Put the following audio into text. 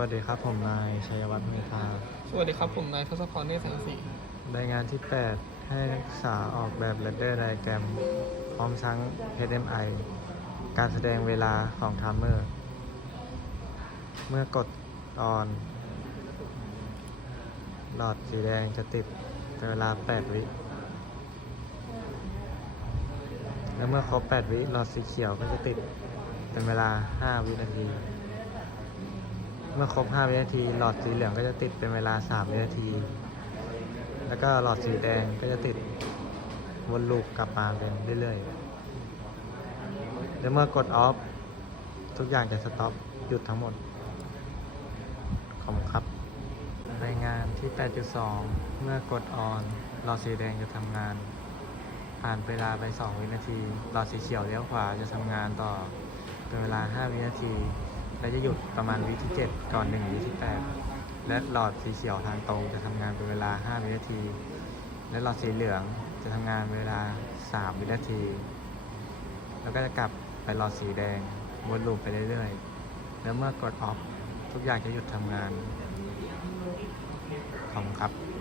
วัสดีครับผมนายชัยวัฒน์เมธาสวัสดีครับผมนายทศพรเนตรแสงสีรายงานที่ 8 ให้นักศึกษาออกแบบ Ladder Diagram พร้อมทั้ง HMI การแสดงเวลาของ Timer เมื่อกด on หลอดสีแดงจะติดเป็นเวลา 8 วิ และเมื่อครบ 8 วิ หลอดสีเขียวก็จะติดเป็นเวลา 5 วินาที เมื่อครบ 5 วินาที หลอดสีเหลืองก็จะติดเป็นเวลา 3 วินาที แล้วก็หลอดสีแดงก็จะติดวนลูปกลับมาเป็นเรื่อยๆ แล้วเมื่อกดออฟทุกอย่างจะสต็อปหยุดทั้งหมด ขอบคุณครับ รายงานที่ 8.2 เมื่อกดออน หลอดสีแดงจะทำงาน ผ่านเวลาไป 2 วินาที หลอดสีเขียวเลี้ยวขวาจะทำงานต่อเป็นเวลา 5 วินาที และจะหยุดประมาณวิที่ 7 ก่อน1วิที่ 8 และหลอดสีเขียวทางตรงจะทำงานเป็นเวลา 5 วินาที และหลอดสีเหลืองจะทำงานเวลา 3 วินาที แล้วก็จะกลับไปหลอดสีแดงวนลูปไปเรื่อยๆ แล้วเมื่อกดออฟทุกอย่างจะหยุดทำงานขอบคุณครับ